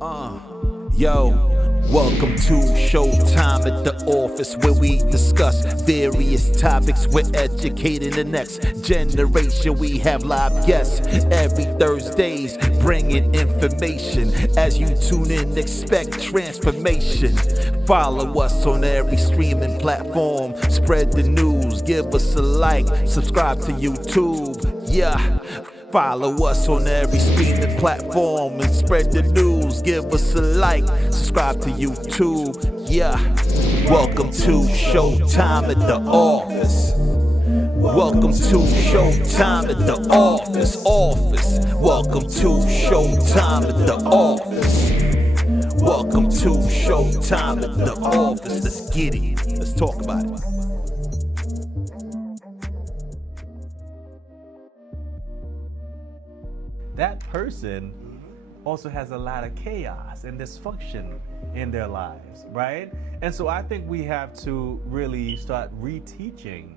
Welcome to Showtime at the office, where we discuss various topics. We're educating the next generation. We have live guests every Thursdays, bringing information. As you tune in, expect transformation. Follow us on every streaming platform. Spread the news, give us a like, subscribe to YouTube. Follow us on every streaming platform and spread the news. Give us a like, subscribe to YouTube. Welcome to Showtime at the office. Welcome to Showtime at the office. Welcome to Showtime at the office. Welcome to Showtime at the office. Let's get it. Let's talk about it. That person also has a lot of chaos and dysfunction in their lives, right? And so I think we have to really start reteaching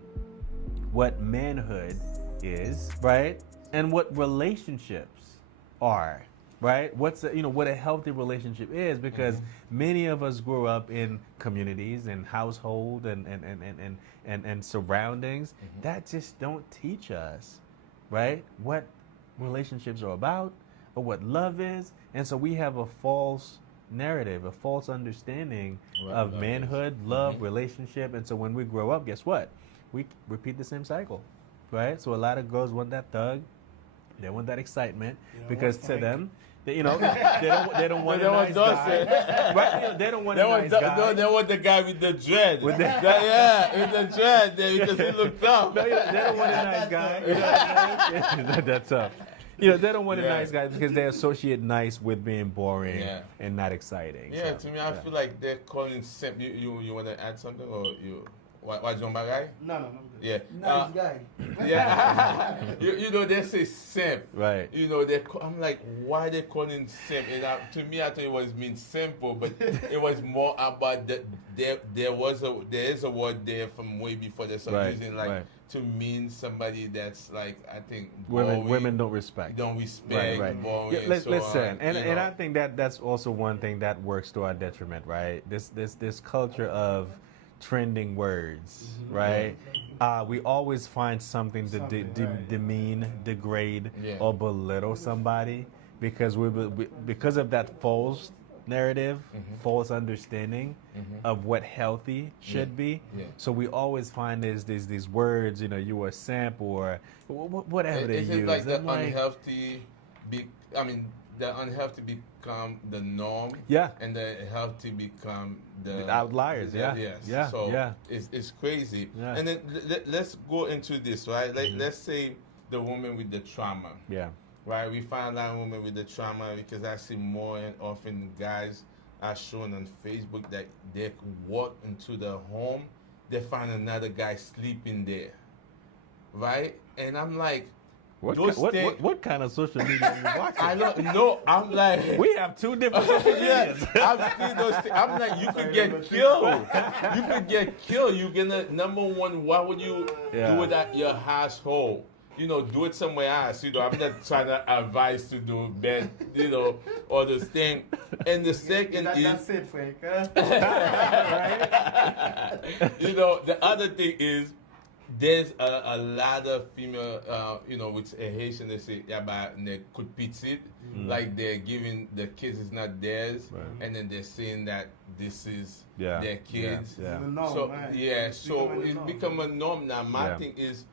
what manhood is, right? And what relationships are, right? What a healthy relationship is, because many of us grew up in communities and household and surroundings that just don't teach us, right? What relationships are about, or what love is. And so we have a false narrative, a false understanding of manhood, love, relationship. And so when we grow up, guess what? We repeat the same cycle, right? So a lot of girls want that thug, they want that excitement, because to them, they don't want a nice guy. Right? They don't want a nice guy. They want the guy with the dread. With the dread, because he looked tough. They don't want a nice guy. You know what I mean? That's tough. They don't want a nice guy because they associate nice with being boring and not exciting. Yeah, so, to me, I feel like they're calling simp. You want to add something, or you? What John Bagay? No. Yeah. Nice guy. Yeah. They say simp. Right. I'm like, why they calling simp? And to me, I thought it was mean simple, but it was more about there is a word there from way before they started using to mean somebody that's like, I think women don't respect. Right. Boring, yeah, listen, and I think that's also one thing that works to our detriment, right? This culture of trending words, right? We always find something to demean, degrade, or belittle somebody because because of that false narrative, false understanding of what healthy should be. So we always find these words, you are simp or whatever they use. It's like the unhealthy, the unhealthy become the norm. Yeah. And the healthy become the outliers. So it's crazy. Yeah. And then let's go into this, right? Like let's say the woman with the trauma. Yeah. Right. We find a lot of women with the trauma, because I see more and often guys are showing on Facebook that they walk into the home, they find another guy sleeping there. Right? And I'm like, what kind of social media are you watching? I don't know. I'm like, we have two different social medias. I've seen those things. I'm like, you could get killed. You could get killed. You're gonna, number one, why would you do it at your household? Do it somewhere else. I'm not trying to advise to do bad, all this thing. And the second that's it, Frank. Right? The other thing is, there's a lot of female, with a Haitian, they say, they could pizza it. Like they're giving the kids is not theirs, and then they're saying that this is their kids. Yeah. So it's become a norm now. My thing is,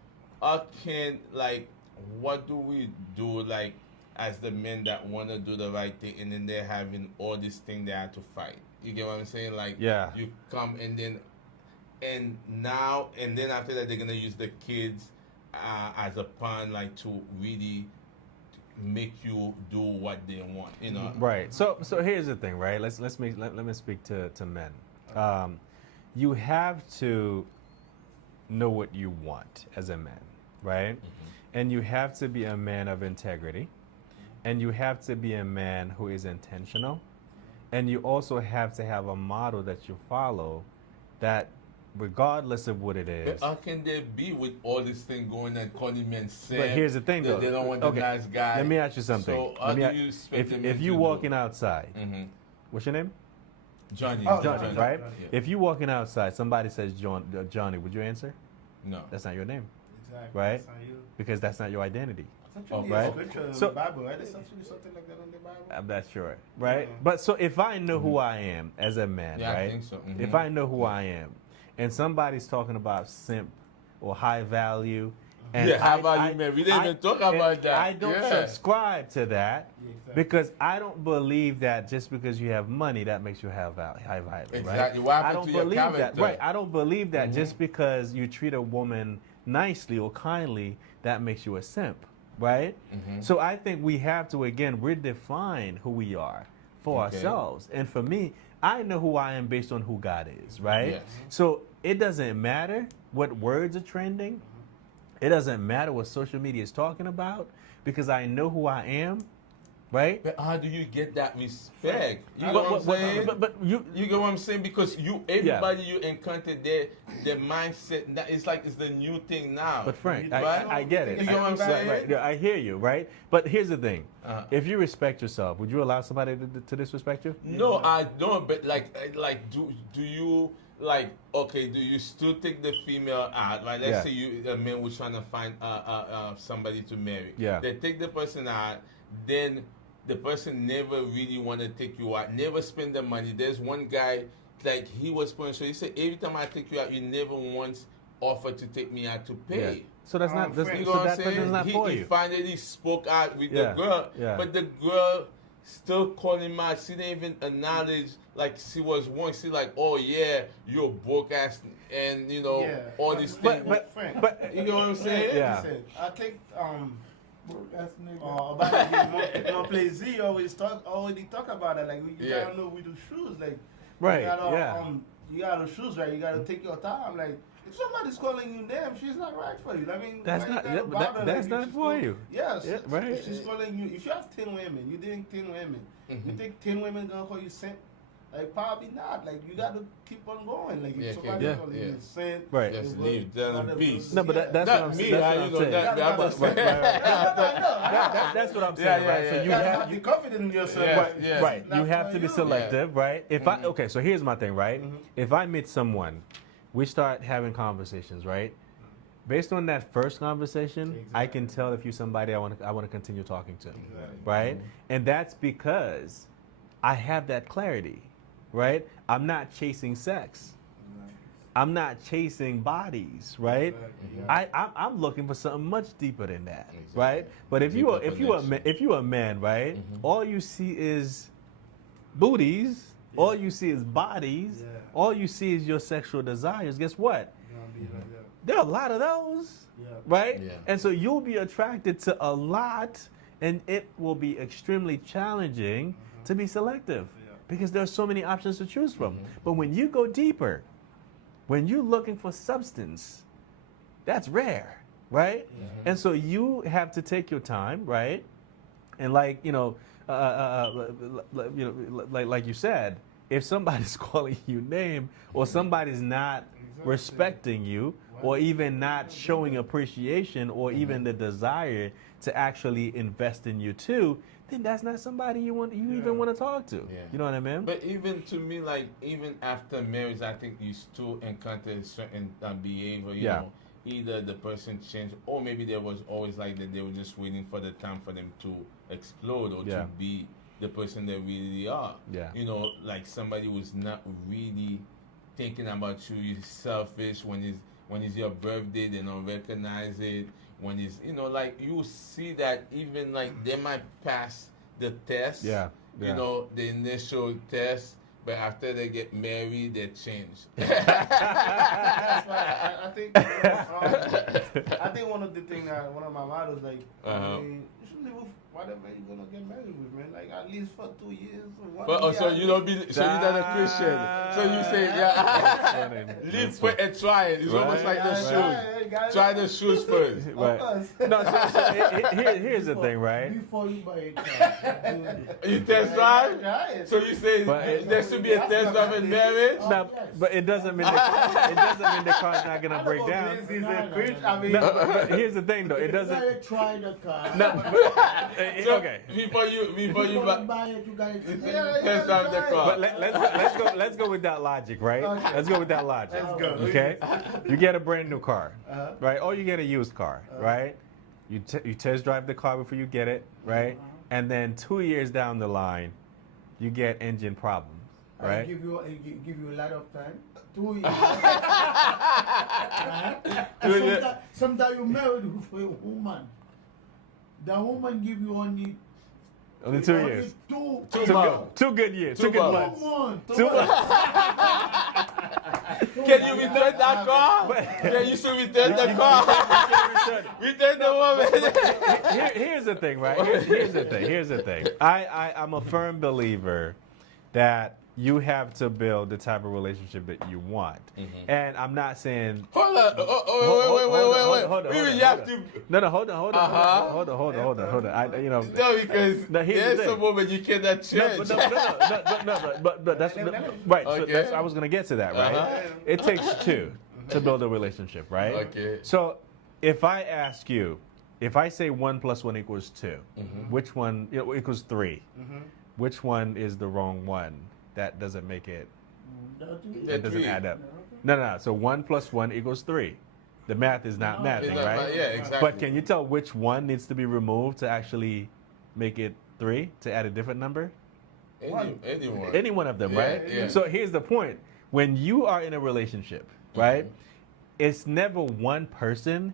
what do we do, like, as the men that want to do the right thing, and then they're having all these things they have to fight? You get what I'm saying? Like, you come and then after that, they're gonna use the kids as a pawn, like, to really make you do what they want, Right. So here's the thing, right? Let me speak to men. You have to know what you want as a man, right? And you have to be a man of integrity, and you have to be a man who is intentional, and you also have to have a model that you follow that regardless of what it is. How can they be with all this thing going and calling men simp? But here's the thing, though. They don't want the nice guy. Let me ask you something. So how do you expect them if to you do? walking outside, what's your name? Johnny. Johnny, right? Yeah. If you walking outside, somebody says Johnny, would you answer? No. That's not your name, Exactly. right? That's not you. Because that's not your identity. It's Oh, actually right. a scripture in So- the Bible, right? There's actually something like that in the Bible. I'm not sure, right? Yeah. But so if I know who I am as a man, Yeah, I right? think so. Mhm. If I know who I am, and somebody's talking about simp or high value, and Yeah, how about you, man? We didn't even talk and about that. I don't Yeah. subscribe to that Yeah, exactly. because I don't believe that just because you have money that makes you have high value. Exactly. Right? What I happened don't to your believe that. character? Right. I don't believe that just because you treat a woman nicely or kindly that makes you a simp. Right. So I think we have to again redefine who we are for Okay. ourselves. And for me, I know who I am based on who God is. Right. Yes. So it doesn't matter what words are trending. It doesn't matter what social media is talking about because I know who I am, right? But how do you get that respect? You know what I'm saying? But you get what I'm saying? Because everybody you encounter, their mindset, it's like it's the new thing now. But Frank, Right? I get it. You know what I'm saying? Right, yeah, I hear you, right? But here's the thing: Uh-huh. if you respect yourself, would you allow somebody to disrespect you? No, I don't. But like, do you like? Okay, do you still take the female out? Like, let's Yeah. say a man was trying to find somebody to marry. Yeah. They take the person out, then the person never really want to take you out. Never spend the money. There's one guy like he was paying. So he said, every time I take you out, you never once offer to take me out to pay. Yeah. So that's not. That's, You know so what I'm that person's saying? not for He you. finally spoke out with Yeah, the girl, yeah. but the girl still calling him out. She didn't even acknowledge like she was once. She like, oh yeah, you're broke ass, and you know Yeah. all these But- things. Frank, But You know what I'm saying? Yeah. Listen, I think about Play Z always talk about it. Like you Yeah. gotta know with the shoes, like Right, You gotta, yeah. you gotta shoes right. You gotta take your time. Like if somebody's calling you name, she's not right for you. I mean, That's why you not- gotta yeah, but bother, that's if not she's for calling- you. Yes, Yeah, right. If she's calling you, if you have 10 women, you think 10 women. You think 10 women gonna call you simp? Like probably not. Like you gotta keep on going. Like if Yeah, somebody yeah, calling yeah. you simp, Right. Just you leave go- them in peace. No, but that's Not what I'm me, saying. how That's you what know I'm saying. that? Yeah, That's Right, I know. That's what I'm Yeah, saying, yeah, right? yeah. So you You gotta have be confident in yourself. Yeah, but yeah. right. not You have for to be you. selective, right? If I okay, so here's my thing, right? If I meet someone, we start having conversations, right? Based on that first conversation, I can tell if you're somebody I want to continue talking to, right? And that's because I have that clarity, right? I'm not chasing sex. I'm not chasing bodies, right? I'm looking for something much deeper than that, right? But if you are a man, right? All you see is booties. All you see is bodies. Yeah. All you see is your sexual desires. Guess what? You know, be like that. There are a lot of those, Yeah. right? Yeah. And so you'll be attracted to a lot, and it will be extremely challenging to be selective Yeah. because there are so many options to choose from. But when you go deeper, when you're looking for substance, that's rare, right? And so you have to take your time, right? And like you know, like you said, if somebody's calling you name or somebody's not respecting you or even not showing appreciation or even the desire to actually invest in you too, then that's not somebody you even want to talk to. Yeah. You know what I mean? But even to me, like even after marriage, I think you still encounter a certain behavior. You Yeah. know, either the person changed, or maybe there was always like that they were just waiting for the time for them to explode or Yeah. to be the person they really are. Yeah. You know, like somebody was not really thinking about you. You're selfish when it's your birthday, they don't recognize it. When it's like you see that even like they might pass the test. Yeah. You know, the initial test, but after they get married, they change. That's why I think one of the things that one of my models like, I Uh-huh. mean, you should live with whatever you're gonna get married with, man. Like at least for 2 years or 1 But year. so you don't be, so you're not a Christian. So you say, live for and try it. It's almost like the shoes. Try the shoes first. Right. No, here's the thing, right? Before you buy it, You test drive? Try it. So you say But there should be a test drive in marriage? No, but it doesn't mean the car's not gonna break down. He's a Christian. I mean, No, but here's the thing, though. It doesn't. Try the car. No, So okay. Before you buy it, you gotta test drive the car. But let's go with that logic, right? Okay. Let's go with that logic. Let's go. Okay, you get a brand new car, Uh-huh. right? Or you get a used car, right? You test drive the car before you get it, right? And then 2 years down the line, you get engine problems, I right? give you a lot of time. 2 years. Right? Sometimes you married for a woman. The woman give you only Only 2 years. Two Two good years. Two Two good months. months. months. Can you return that car? Can you still return the car? Return the woman. Here's the thing, right? Here's the thing. I'm a firm believer that you have to build the type of relationship that you want. And I'm not saying Hold on. Wait. hold on. We will have to. No, hold on. Uh-huh. Hold on. No, because No, here's the there's thing. some woman you cannot change. But that's right. So Okay. that's I was gonna get to that, right? Uh-huh. It takes two to build a relationship, right? Okay. So if I ask you, if I say 1 + 1 = 2, which one equals 3? Which one is the wrong one? That doesn't make it. It doesn't add up. No. So 1 + 1 = 3. The math is not mathing, It's not- right? Yeah, exactly. But can you tell which one needs to be removed to actually make it 3, to add a different number? Anyone. Any one of them, Yeah, right? yeah. So here's the point. When you are in a relationship, right, it's never one person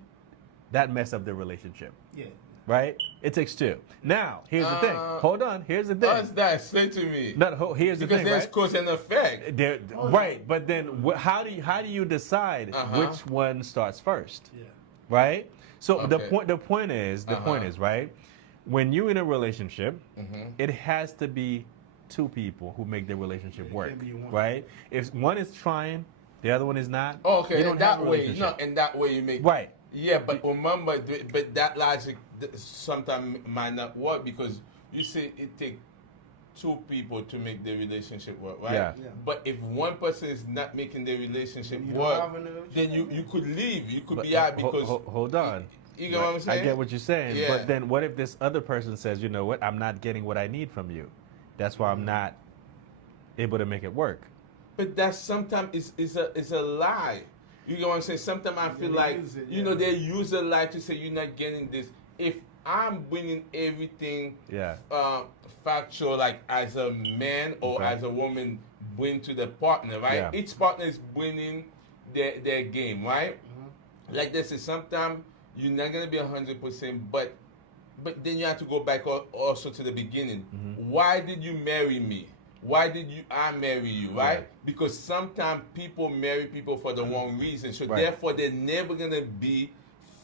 that mess up the relationship, Yeah. right? It takes two. Now, here's the thing. Hold on. Here's the thing. What's that? Say to me. Here's the Because thing, there's right? cause and effect. Right, but then how do you decide which one starts first? Yeah. Right? So Okay. the point is, right? When you're in a relationship, it has to be two people who make the relationship work, can't be one. right? If one is trying, the other one is not. Okay, you don't in have that a way, relationship. in that way you make Right. Yeah, but remember, but that logic sometimes might not work because you say it takes two people to make the relationship work, right? Yeah. Yeah. But if one person is not making the relationship You don't work, have an relationship. then you could leave. You could But be out because hold on. You get what I'm saying? I get what you're saying, Yeah. but then what if this other person says, you know what, I'm not getting what I need from you. That's why I'm not able to make it work. But that sometimes is a lie. You know what I'm saying? Sometimes I feel They like, use it, you yeah. know, they use a lie to say you're not getting this. If I'm bringing everything Yeah. factual, like as a man or Okay. as a woman bring to the partner, right? Yeah. Each partner is bringing their game, right? Like this is sometimes you're not gonna be 100%, but then you have to go back also to the beginning. Why did you marry me? Why did I marry you, right? Right. Because sometimes people marry people for the wrong reason. So Right. therefore, they're never gonna be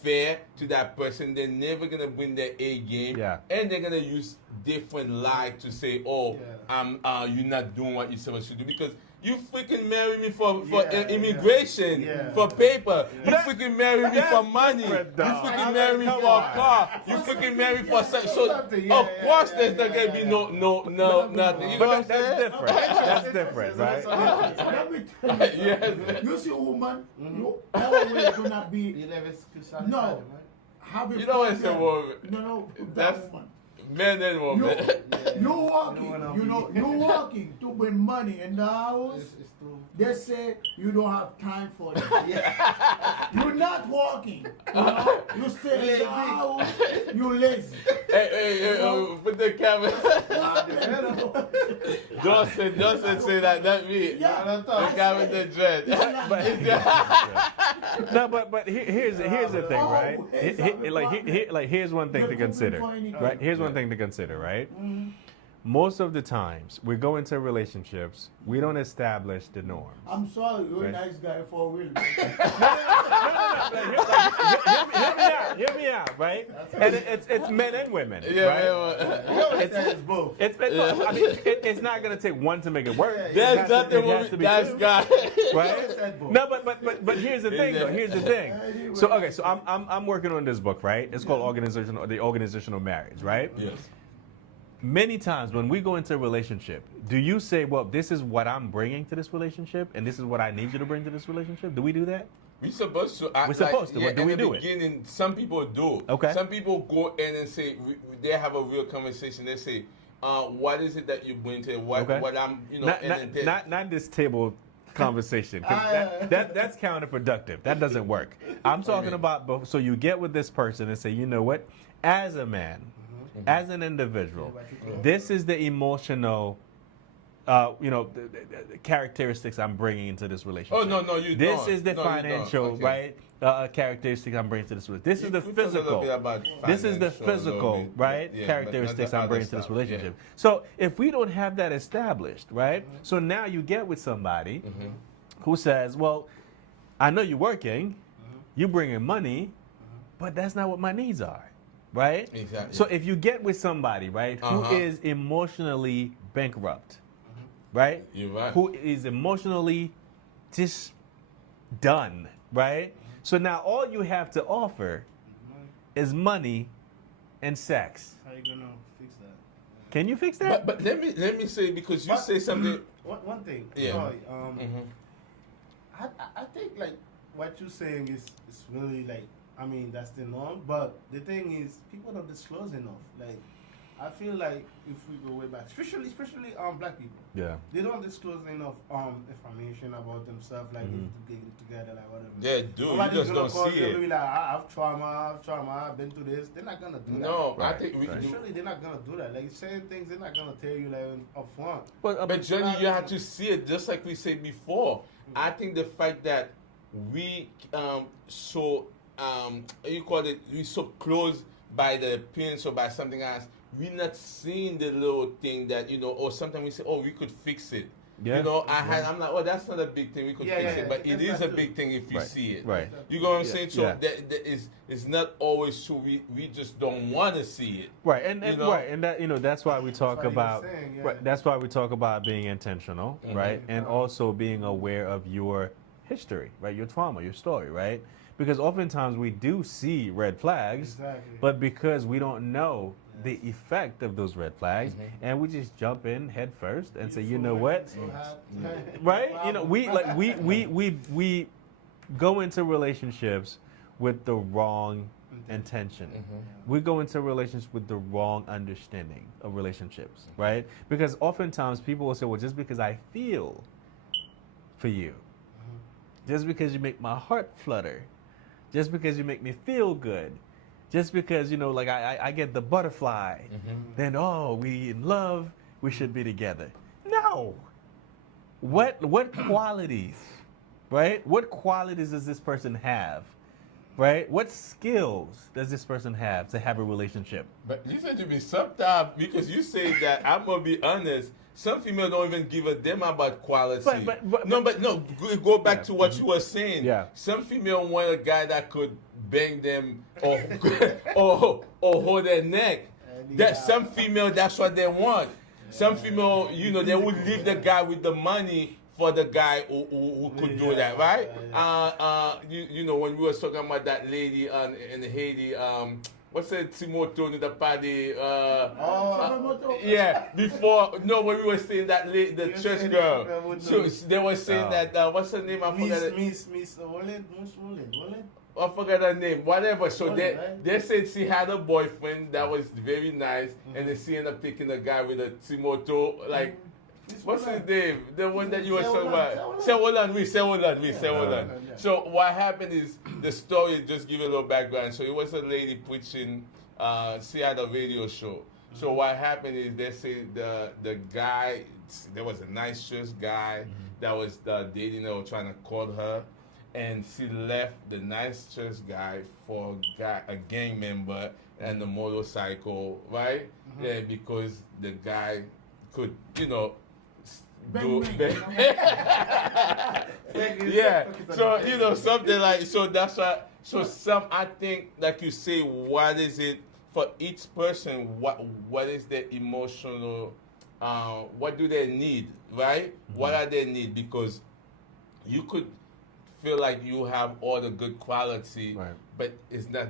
fair to that person. They're never gonna bring their A game, Yeah. and they're gonna use different lies to say, "Oh, Yeah. you're not doing what you're supposed to do," because you freaking marry me for Yeah, immigration, yeah. for paper. You freaking marry me for money. You different, though. freaking marry me for a car. You freaking marry me for something. So Something, of yeah, course yeah, there's not yeah, gonna be no nothing. You know what I'm But that's saying? different. That's different, right? Let me tell you. Yes. You see a woman, you always gonna be You never could satisfy no. them, right? Have a You know it's a problem. woman. No, That's- that woman. Men and You, women. you walking, You know what I mean? you walking to bring money in the house. It's too. They say you don't have time for that. You're not walking. You know? You stay in the house. You lazy. Hey, put the camera. Johnson say that, not me. Yeah. The guy with the dread. No, but here's the thing, right? Like here's one thing to consider, right? Here's one thing to consider, right? most of the times we go into relationships, we don't establish the norms. I'm sorry, you're Right. a nice guy for real. Hear me out, right? And it's men and women, Yeah, right? It's both. It's not gonna take one to make it work. There's nothing It has to be that's two, got. right? No, but here's the thing, though. Here's the thing. So okay, so I'm working on this book, right? It's called the Organizational Marriage, right? Yes. Many times when we go into a relationship, do you say, well, this is what I'm bringing to this relationship, and this is what I need you to bring to this relationship? Do we do that? We supposed to. We're supposed to. Yeah, Do we in do the it? beginning, some people do. Okay. Some people go in and say they have a real conversation. They say, "What is it that you bring to it? What Okay. what I'm Not this table conversation. 'Cause that's counterproductive. That doesn't work. I'm talking about so you get with this person and say, you know what? As a man, as an individual, this is the emotional, the characteristics I'm bringing into this relationship. Oh no, you This don't. is the No, you don't. financial, Okay. right? Characteristics I'm bringing to this relationship. This is the We talked a little physical. bit about This is the financial, a little physical, bit, right? yeah, but characteristics not the I'm bringing other to this stuff, relationship. So if we don't have that established, right? So now you get with somebody who says, well, I know you're working, you bring in money, but that's not what my needs are, right? Exactly. So if you get with somebody, right, who is emotionally bankrupt, right? You're right. Who is emotionally just done, right? So now all you have to offer is money and sex. How you gonna fix that? Can you fix that? But let me say, because you say something. One thing. Yeah. Sorry. Mhm. I think like what you're saying is really like, I mean, that's the norm. But the thing is, people don't disclose enough. Like, I feel like if we go way back, especially black people, Yeah. they don't disclose enough information about themselves. Like, if they get together, like whatever. They do. Nobody's You just gonna don't call see you and it. be like, I have trauma, I've been through this. They're not gonna do that. No, I Right, think we right. do. Surely they're not gonna do that. Like certain things, they're not gonna tell you like up front. But Johnny, you have to see it just like we said before. I think the fact that we you call it, we so close by the appearance or by something else, we're not seeing the little thing that or sometimes we say, oh, we could fix it. Yeah. I'm like, oh, that's not a big thing. We could fix it, but it That's is not a true. big thing if you Right, see it. right. You know what I'm saying? So Yeah. that is, it's not always true. We just don't want to see it. Right, and You know? right, and that that's why we talk what he was about saying, yeah. right, that's why we talk about being intentional, right, and also being aware of your history, right, your trauma, your story, right, because oftentimes we do see red flags, Exactly. but because we don't know the effect of those red flags, and we just jump in head first and say, you know what, right, we go into relationships with the wrong intention. We go into relationships with the wrong understanding of relationships, right? Because oftentimes people will say, well, just because I feel for you, just because you make my heart flutter, just because you make me feel good, just because, like I get the butterfly, then, oh, we in love, we should be together. No. What qualities, right? What qualities does this person have? Right? What skills does this person have to have a relationship? But listen to me, sometimes, because you say that, I'm going to be honest, some females don't even give a damn about quality. Go back to what you were saying. Yeah. Some female want a guy that could bang them or hold their neck. That some female, that's what they want. Some female, they would leave the guy with the money for the guy who could do that, right? When we were talking about that lady in Haiti, what's that Timoto in the party? Yeah, when we were saying that the church girl. So they were saying that, what's her name? I forgot it. Miss Wallet. I forgot her name, whatever. So Wallet, right? they said she had a boyfriend that was very nice, and then she ended up picking a guy with a Timoto, like, what's his name? The one that you were talking about. Sewolan. So what happened is, the story, just give a little background. So it was a lady preaching, she had a radio show. So what happened is, they say the guy, there was a nice church guy that was dating her or trying to call her. And she left the nice church guy for a gang member and the motorcycle, right? Yeah, because the guy could, Bang, do bang. yeah. So something like so that's why some I think like you say, what is it for each person? What is their emotional? What do they need? Right? What are their need? Because you could feel like you have all the good quality, Right. but it's not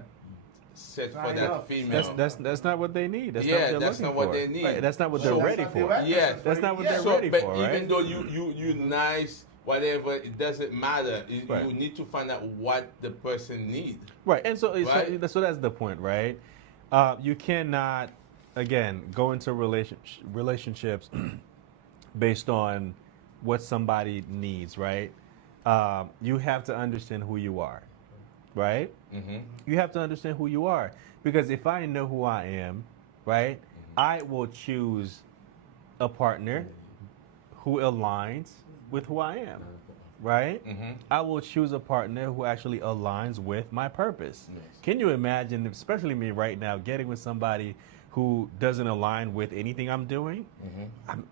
set for Right that enough. female. That's not what they need. That's Yeah, not what they're that's looking not what for. they need. Right, that's not what So- they're ready That's not for. the right Yeah. person That's for not you. what Yeah. they're So, ready but for, even right? though you nice, whatever, it doesn't matter. Right. You need to find out what the person needs. Right, and so Right? so that's the point, right? You cannot, again, go into relationships based on what somebody needs, right? You have to understand who you are, right? Mm-hmm. You have to understand who you are, because if I know who I am, right, I will choose a partner who aligns with who I am, right? Mm-hmm. I will choose a partner who actually aligns with my purpose. Yes. Can you imagine, especially me right now, getting with somebody who doesn't align with anything I'm doing?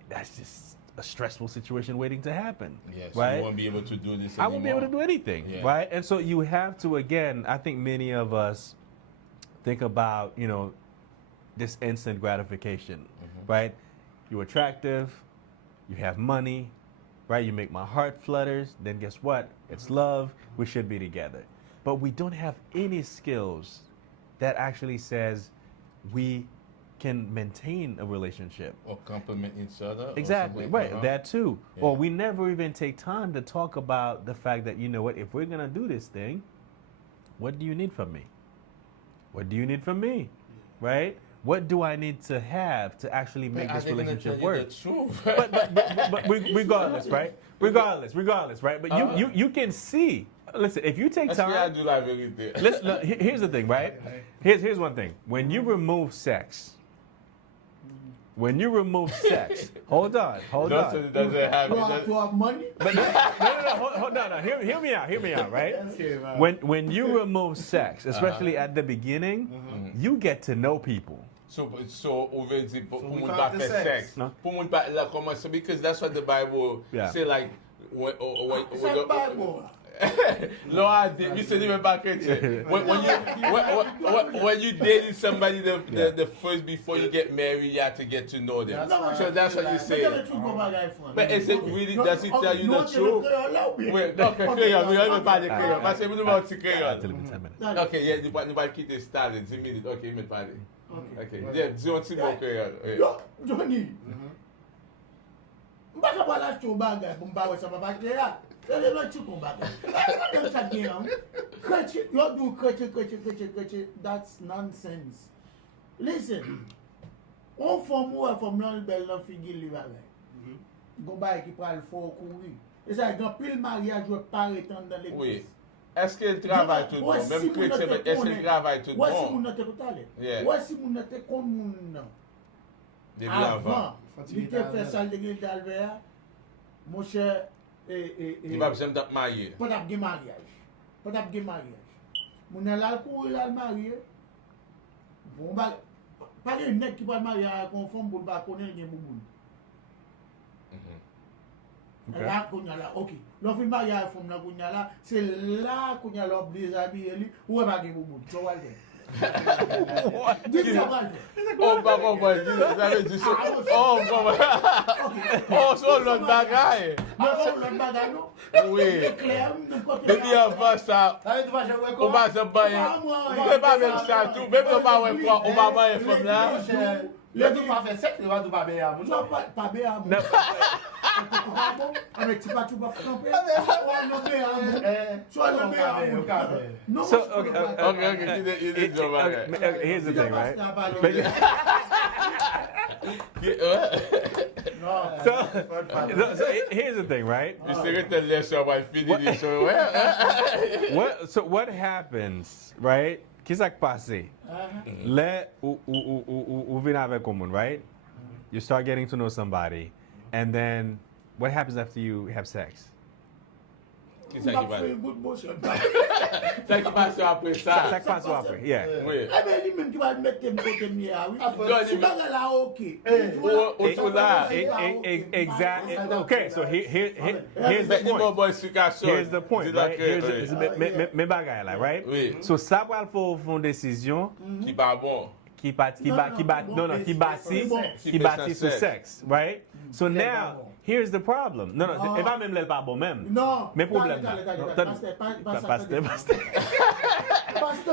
That's just a stressful situation waiting to happen. Yes. right? You won't be able to do this I won't be able to do anything, Yeah. right? And so you have to, again, I think many of us think about, this instant gratification, right? You're attractive, you have money, right? You make my heart flutters, then guess what? It's love, we should be together. But we don't have any skills that actually says we can maintain a relationship. Or compliment each other. or Exactly, something. right, Uh-huh. that too. Yeah. Or we never even take time to talk about the fact that, you know what, if we're gonna do this thing, what do you need from me? What do you need from me? Right? What do I need to have to actually make But this are they gonna relationship tell you work? the truth? But regardless, right? Regardless, right? But you can see. Listen, if you take That's why I time. do la vérité. Listen, look, here's the thing, right? Here's one thing. When you remove sex, hold on. Just so it doesn't have You it. have to have money. But no, hold on. Hear me out, right? Okay, man. When you remove sex, especially at the beginning, you get to know people. So, on veut dire, pour we moun found pa the fè sex. sex. No. Pour moun pa la komanse, because that's what the Bible Yeah. say, like, It's a Bible. No, I did. We said even back at you. When you dating somebody the first before you get married, you have to get to know them. That's So right. that's what you But say. tell the truth, go back and forth. But is it really? Does it tell you the want to truth? look at your Wait, okay, créole. We don't parler créole. Parce que nous devons parler créole. Till in 10 minutes. No, Ok, yeah, nous va quitter stade 10 minutes. Ok, il me parler. Okay. Ok, yeah, dis un petit mot créole. Ouais. Yo, Johnny. Mbaka wala chou bagay pou mba we sa papa ke ya. Ele no chou kon bagay. Ele no sa gen yon. Kreche, yo do kreche. That's nonsense. Listen. On fom ou e fom nan bel nan figi li bagay. Gon bagay ki pral fò kouri. E sa gen pil mariage we pare tan dan l'eglise. Oui. Est-ce qu'elle travaille tout le monde? Même chrétien, mais est-ce qu'elle travaille tout le Wè si moun monde? nan te koutale. Yeah. Wè si moun nan te kon moun nan. Depuis avant. Avant, il te fait salle de l'église d'Albert, mon cher, Il va besoin d'être marié. pas d'ap gen mariage. Pas d'ap gen mariage. Moun nan lal kou, il al marié. Bon, ba, pas de nèg qui va marier avec un femme pour pas connaître gen bouboune. Okay. Là, kounya là, ok. L'on fin marié avec femme nan kounya là, c'est là kounya l'on déshabillé li, ou pas gen bouboune. So wal de. Dis ça wal de. Oh, pas comprendre. Vous avez dit ça. Oh, oh, so l'autre bagaille. Mais bon, le bagay nou, Oui. c'est clair, nou kote Depuis avant ça, Ça veut dire, tu vas jouer on comment? va se bailler. Vous ne pouvez pas même ça tout. Même si on va voir quoi, on va voir les femmes là. Le tout pas fait sexe, il va tout pas bien à mon non, pas bé à moun. Avec ti pa tout pas camper. Ou non bé à moun. Soit non bé à moun. Non, So, moi, okay, je peux pas. Okay, you did your bagaille. Okay, here's the thing, right? Non. So here's the thing, right? You still get the lesson about feeding this. So What happens, right? Qu'est-ce qui passe? Let ou vin avec common, right? You start getting to know somebody, and then what happens after you have sex? Qui ça m'a qui va? fait good motion. Ça qui passe après ça. Ça passe après, yeah. Oui. Eh bien, lui-même qui va mettre tes côté mieux, oui. Non, Si lui- bagarre là, ok. Autour là. Exactly. Okay, so here's the Mais il m'a point. bon explication. Here's the point, Dis-la right? que, Here's oui. me bagay la, right? Oui. So ça va faire une décision Qui pas bon. qui bati sur sexe, right? So now, here's the problem. Non, et pas même le pas bon même. Non. Mais problème. Pasteur.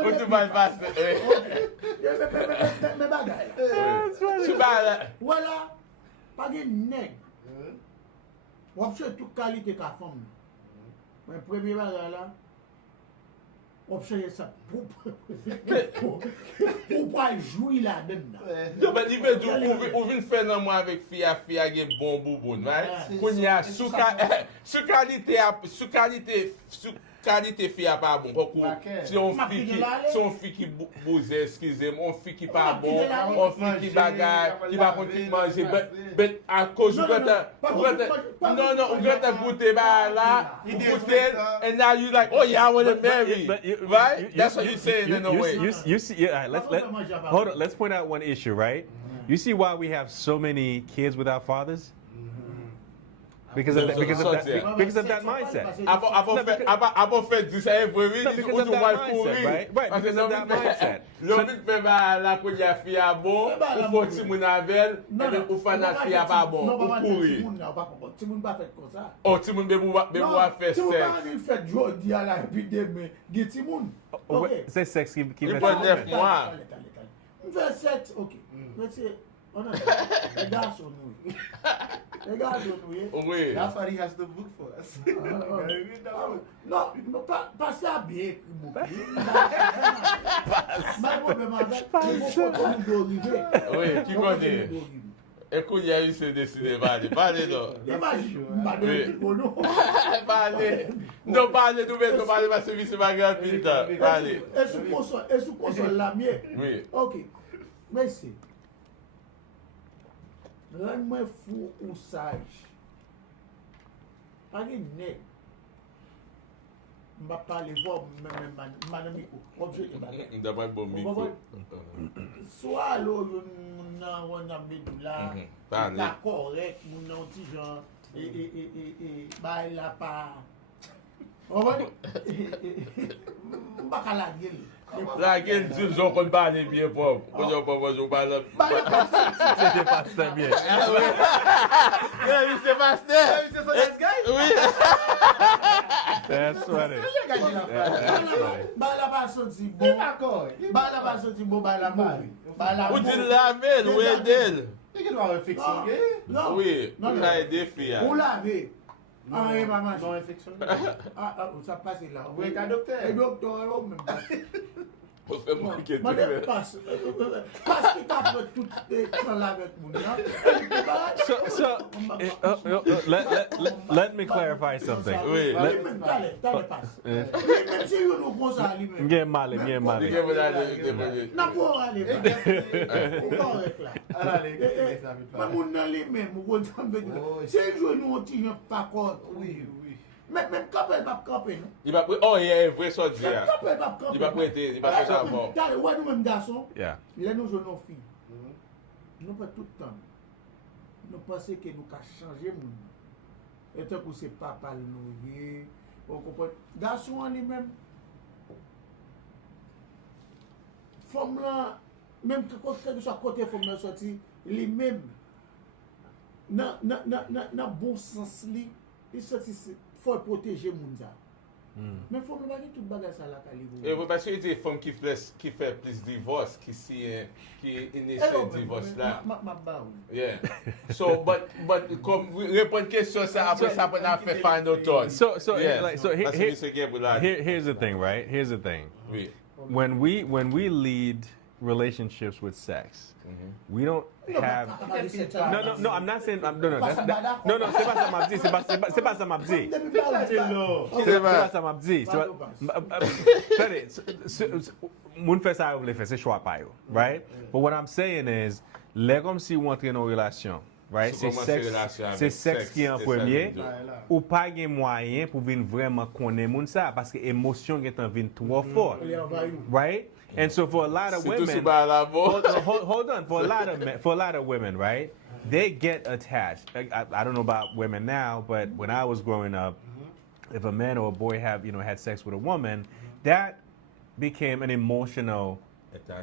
Ou tu vas le passer. Mais bagaille. Tu vas là. Voilà. Pas de nègre. On observe toute qualité qu'a femme. Mais premier bagage là, observe ça pour pas jouir là-dedans. Non, mais il veut dire, on veut faire dans moi avec fille a bon bouboune, right? Qu'on y a sous qualité fille a pas bon. Si on fille qui bouse, excusez-moi, on fille qui pas bon, on fille qui bagaille, qui va continuer manger, mais à cause de non, on veut goûter là, goûter, and now you like, oh yeah, I want to marry, right? That's what you're saying in a way. You see, yeah, hold on, let's point out one issue, right? You see why we have so many kids without fathers? Because of that mindset. Avant fait 10 ans, No, because of that mindset, right? Right, because of that mindset. L'homme fait la qu'on y a fait à bon, ou faut ti moun avec, et ou fait la fille à pas bon, ou courir. Timoun pas fait comme ça. Oh, ti moun bebo faire Timoun sexe. pas dit fait jodi à la puis demain, gi Timoun. OK. C'est sexe qui Il met prend ça. 9 mois. On fait 7, OK. Mais c'est on a les gars sont nous. Les gars sont nous. Oui. That's what he has to book for us. Non, pas ça bien écrit beaucoup. Mais problème avec Oui, qui connaît. Écoute, il y a eu ce décidé, parlez donc. Imagine, Parlez. Non, parlez, nous mettons parler parce que c'est pas grave, Pinta. Parlez. Et sous console la mienne. Oui. OK. Merci. Rends-moi fou ou sage. Pas de nez. Je vais parler voir madame Miko. Objet de baguette. D'après bon micro. Soit l'eau, on a mis là. Parlez. La correct, mon petit genre. Et bah, il a pas. On va dire. Je la gueule. La gueule dit qu'on peut parler bien propre. On parle. C'était pas ça bien. Oui, c'est pasteur. Oui. That's funny. Bah, la pas sorti bon. Bah, la pas sorti bon, bah, la mauvais. Bah, la Ou tu l'amènes, ou aider. Non. Oui, on a aidé fille. Vous l'avez. Ah, oui, maman. Non, infection. Ah, ça passe là. Oui, qu'un docteur. Le docteur, même pas. On fait marquer. Madame passe. Parce que t'as fait tout le temps là avec moi. Let me clarify something. Oui. T'allez passe. Même si vous nous pensez à lui-même. Bien malé. N'a pas aller pas avec là. Mais mon dans les mêmes, vous comprenez. C'est jouer nous on tire pas quoi. Oui. Même capel pas camper non. Il va oh, il y a un vrai sorti là. Capel pas camper. Il va prêter, il va faire ça bon. Regardez, ouais nous même garçons. Yeah. Là nous jeunes filles. Nous pas tout le temps. Nous pensons que nous ca changer monde. Et tant que c'est papa nous on comprend. Garçon en lui-même. Femme là même que soit côté femme là sorti lui-même dans bon sens li il sorti faut protéger monde ça. Mais faut me tout bagage ça là Et vous parce que il y a des femmes qui fait plus divorce qui initient divorce là. Yeah. So but comme répondre question ça après ça on a fait final thought. Here's the thing, right? Here's the thing. Oui. When we lead relationships with sex, we don't have. No. I'm not saying. No. C'est pas ça m'a dit. C'est pas ça m'a dit. C'est pas ça m'a dit. Attendez, moun fait ça ou le fait, c'est choix pas yo, right? But what I'm saying is, les comme si on entre dans une relation, right? So comment c'est relation avec C'est sexe qui est en et ça premier. veut dire. Ou pas gen moyen pour venir vraiment connaître moun ça parce que émotion est en vin trop fort, Il est envahi. right? And so for a lot of C'est tout women, sous bas la mort. hold on. For a lot of men, for a lot of women, right? They get attached. I don't know about women now, but when I was growing up, if a man or a boy had sex with a woman, that became an emotional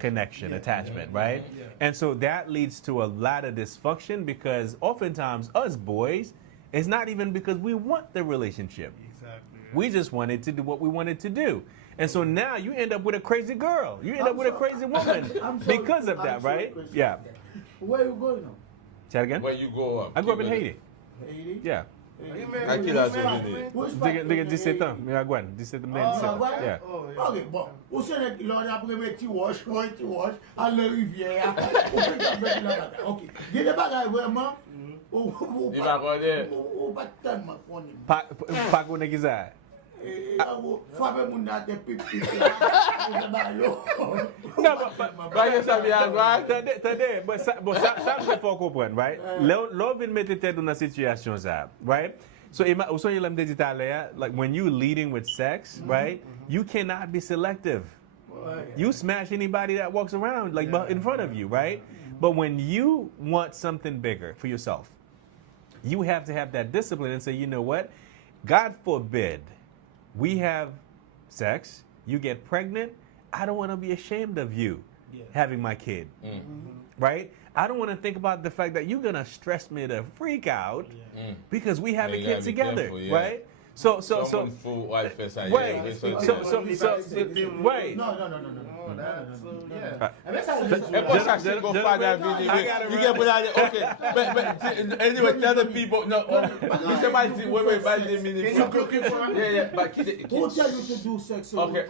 attachment, right? Yeah. And so that leads to a lot of dysfunction because oftentimes us boys, it's not even because we want the relationship. Exactly. We just wanted to do what we wanted to do. And so now you end up with a crazy girl. You end up with a crazy woman because of that, right? Yeah. Where you going now? Say that again? Where you go up? I grew up in Haiti. Haiti? Yeah. À quel âge vous venez? Nigga 17 ans. Mais à Gouane, 17 ans. Yeah. Oh, yeah. Ok, bon. Ou se ne lor apre me ti wash, a le rivière. Ou se ne mettre la bataille. Ok. Il y a des bagages vraiment. Il va connaître. Ou pas tellement connaître. Pas qu'on est qui ça? Frappe moun nan te pipi. Non, Bah, il y a ça bien à droite. Attendez, bon, ça, il faut comprendre, right? L'on vient mettre tête dans la situation, ça, right? So, also, you let me dit like when you leading with sex, right? You cannot be selective. You smash anybody that walks around, like in front of you, right? But when you want something bigger for yourself, you have to have that discipline and say, you know what? God forbid we have sex, you get pregnant, I don't want to be ashamed of you having my kid, right? I don't want to think about the fact that you're going to stress me to freak out because we have a You kid gotta be together, careful, yeah. right? So, Someone fool wife fait ça. right. Yeah, Right. No. Oh, that's so, yeah. And what's actually go father you get what I okay. But anyway, tell the people no. You say my wait, by the minute. Yeah, but Who tell you to do sex? Okay.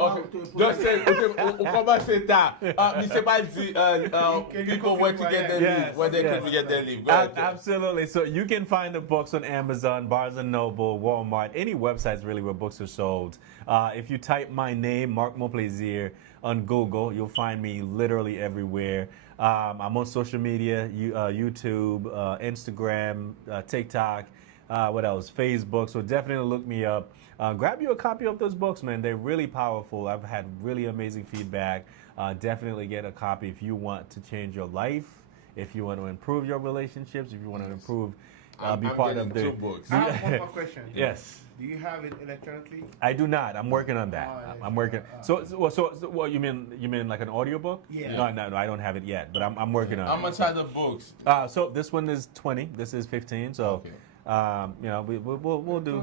Just say okay. Comment c'est ça? Me say by the people where to get their leave, where they could get their leave. Go ahead. Absolutely. So you can find the books on Amazon, Barnes & Noble, Walmart, any websites really where books are sold. If you type my name, Mark Monplaisir, on Google, you'll find me literally everywhere. I'm on social media, YouTube, Instagram, TikTok, what else? Facebook. So definitely look me up. Grab you a copy of those books, man. They're really powerful. I've had really amazing feedback. Definitely get a copy if you want to change your life, if you want to improve your relationships, if you want to improve, be part of the... two books. I have one more question. Yes. Do you have it electronically? I do not. I'm working on that. I'm working. So what you mean like an audiobook? Yeah. No, I don't have it yet, but I'm working on How it. much are the books? So this one is 20. This is 15. So, Okay. We'll do.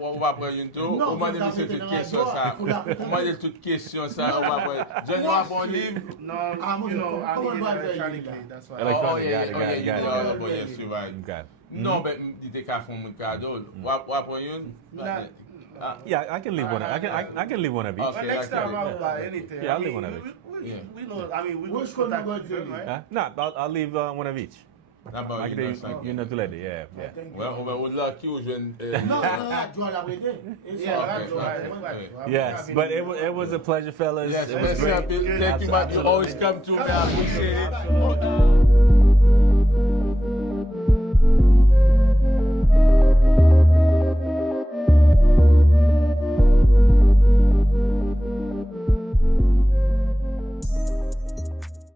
On va prendre une tour. On m'a dit c'est toute question ça. On m'a dit toute question ça. On va prendre. Johnny a un bon livre. No, you know, I need it electronically. That's why. Electronic. Got it. Yes, you're right. Okay. Non, mais il te ka font mon cadeau. On va prendre une. Yeah, I can leave one. I can leave one of each. Okay. But next time I'll buy anything. Yeah, I'll I leave mean, one of each. we know. I mean, we Which will one you contact going to them, do? right? No, I'll leave one of each. Là, bah, I can do you know to let it. Yeah. ouais, on va au-delà qui au jeune. Non, Joie la vérité. Yeah, Okay, that's right. okay, That's right. Yes, but it was a pleasure, fellas. Yes, It was merci. great. Thank you, man. You always come to me. I appreciate it.